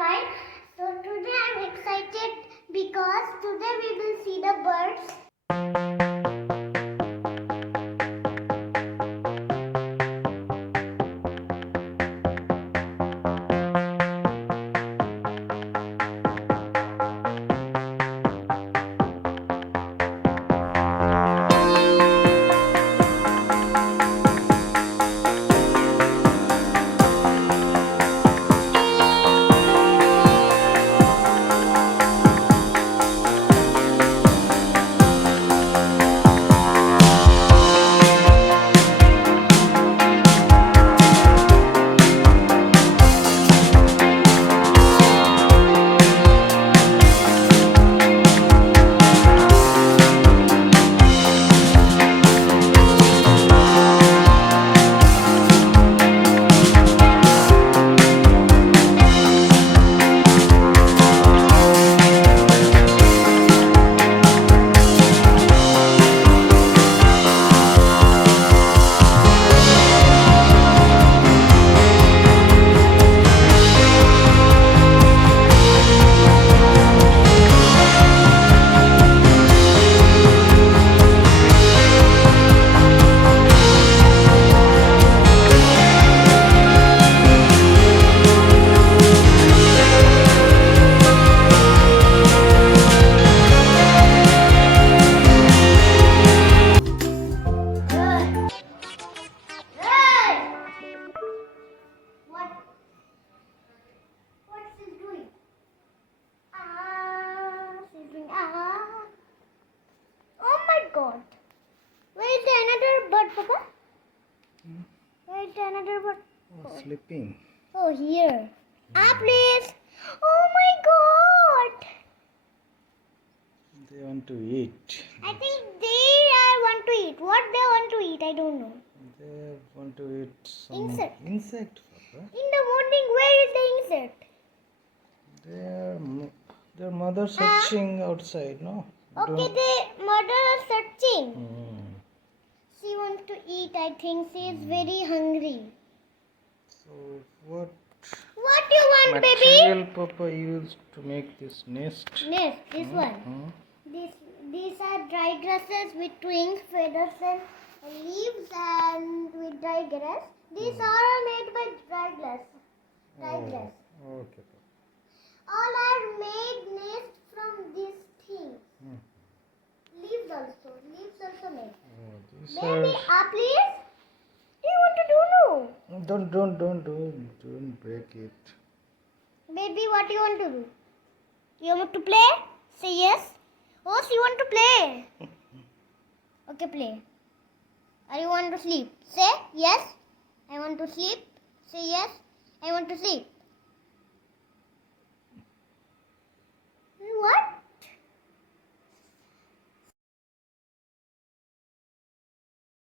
fine. So today I'm excited because today we will see the birds. What's she doing? She's doing Oh my God! Where is the another bird, Papa? Where is the another bird? Sleeping. Oh, here. Please. Oh my God! They want to eat. I think they want to eat. What they want to eat, I don't know. They want to eat some Insect. insect, Papa. In the morning, where is the insect? Their mother searching outside, no? Okay, Don't- the mother is searching. Hmm. She wants to eat. I think she is very hungry. So what What do you want, material Papa used to make this nest? baby? Nest. This one. Hmm. These are dry grasses with wings, feathers, and leaves, and with dry grass. These are made by dry grass. Dry grass. Okay, Papa. All are made nest from these things. Hmm. Leaves also. Leaves also made. These Baby, are... please. Do you want to do no? Don't break it. Baby, what do you want to do? You want to play? Say yes. Oh, she want to play. Okay, play. Or you want to sleep? Say yes. I want to sleep. Say yes. I want to sleep.